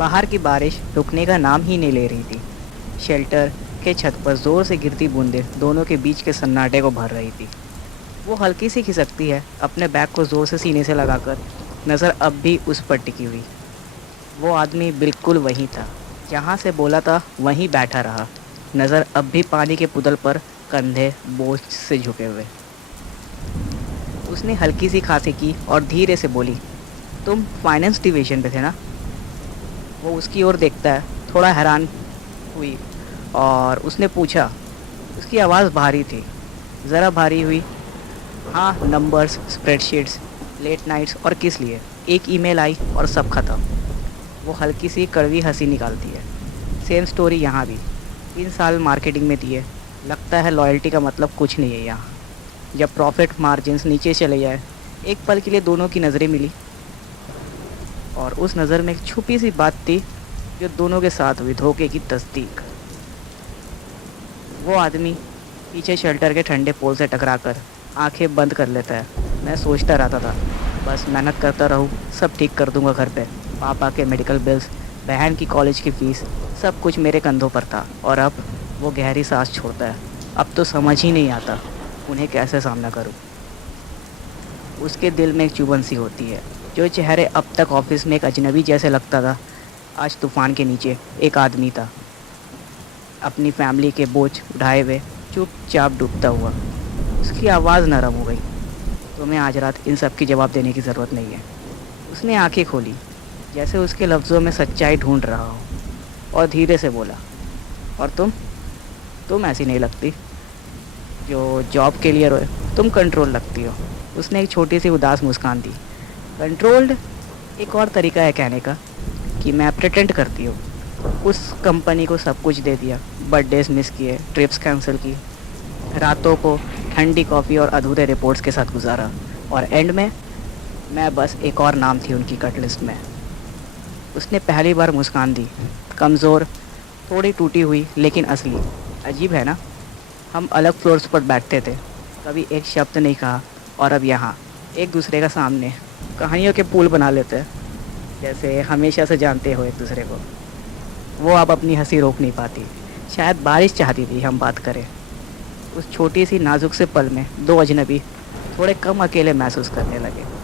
बाहर की बारिश रुकने का नाम ही नहीं ले रही थी। शेल्टर के छत पर ज़ोर से गिरती बूंदें दोनों के बीच के सन्नाटे को भर रही थी। वो हल्की सी खिसकती है, अपने बैग को ज़ोर से सीने से लगाकर, नज़र अब भी उस पर टिकी हुई। वो आदमी बिल्कुल वहीं था, जहाँ से बोला था वहीं बैठा रहा, नज़र अब भी पानी के पुदल पर, कंधे बोझ से झुके हुए। उसने हल्की सी खांसी की और धीरे से बोली, तुम फाइनेंस डिवीज़न पे थे ना? वो उसकी ओर देखता है, थोड़ा हैरान हुई, और उसने पूछा। उसकी आवाज़ भारी थी, ज़रा भारी हुई। हाँ, नंबर्स, स्प्रेडशीट्स, लेट नाइट्स, और किस लिए? एक ईमेल आई और सब खत्म। वो हल्की सी कड़वी हंसी निकालती है। सेम स्टोरी यहाँ भी। 3 साल मार्केटिंग में दिए। लगता है लॉयल्टी का मतलब कुछ नहीं है यहाँ। जब प्रॉफिट मार्जिन्स नीचे चले जाए, एक पल के लिए दोनों की नज़रें मिली, और उस नज़र में एक छुपी सी बात थी जो दोनों के साथ हुई, धोखे की तस्दीक। वो आदमी पीछे शेल्टर के ठंडे पोल से टकराकर आंखें बंद कर लेता है। मैं सोचता रहता था, बस मेहनत करता रहूँ, सब ठीक कर दूंगा। घर पे पापा के मेडिकल बिल्स, बहन की कॉलेज की फ़ीस, सब कुछ मेरे कंधों पर था। और अब वो गहरी सांस छोड़ता है। अब तो समझ ही नहीं आता उन्हें कैसे सामना करूँ। उसके दिल में एक चुभन सी होती है। जो चेहरे अब तक ऑफिस में एक अजनबी जैसे लगता था, आज तूफान के नीचे एक आदमी था, अपनी फैमिली के बोझ उठाए हुए, चुपचाप डूबता हुआ। उसकी आवाज़ नरम हो गई। तुम्हें आज रात इन सब की जवाब देने की ज़रूरत नहीं है। उसने आंखें खोली, जैसे उसके लफ्ज़ों में सच्चाई ढूंढ रहा हो, और धीरे से बोला, और तुम ऐसी नहीं लगती जो जॉब के लिए रोए। तुम कंट्रोल लगती हो। उसने एक छोटी सी उदास मुस्कान दी। कंट्रोल्ड एक और तरीका है कहने का कि मैं प्रिटेंड करती हूँ। उस कंपनी को सब कुछ दे दिया, बर्थडेज मिस किए, ट्रिप्स कैंसिल की, रातों को ठंडी कॉफ़ी और अधूरे रिपोर्ट्स के साथ गुजारा, और एंड में मैं बस एक और नाम थी उनकी कट लिस्ट में। उसने पहली बार मुस्कान दी, कमज़ोर, थोड़ी टूटी हुई, लेकिन असली। अजीब है ना, हम अलग फ्लोर्स पर बैठते थे, कभी एक शब्द नहीं कहा, और अब यहाँ एक दूसरे का सामने कहानियों के पुल बना लेते हैं, जैसे हमेशा से जानते हो एक दूसरे को। वो अब अपनी हंसी रोक नहीं पाती। शायद बारिश चाहती थी हम बात करें। उस छोटी सी नाजुक से पल में दो अजनबी थोड़े कम अकेले महसूस करने लगे।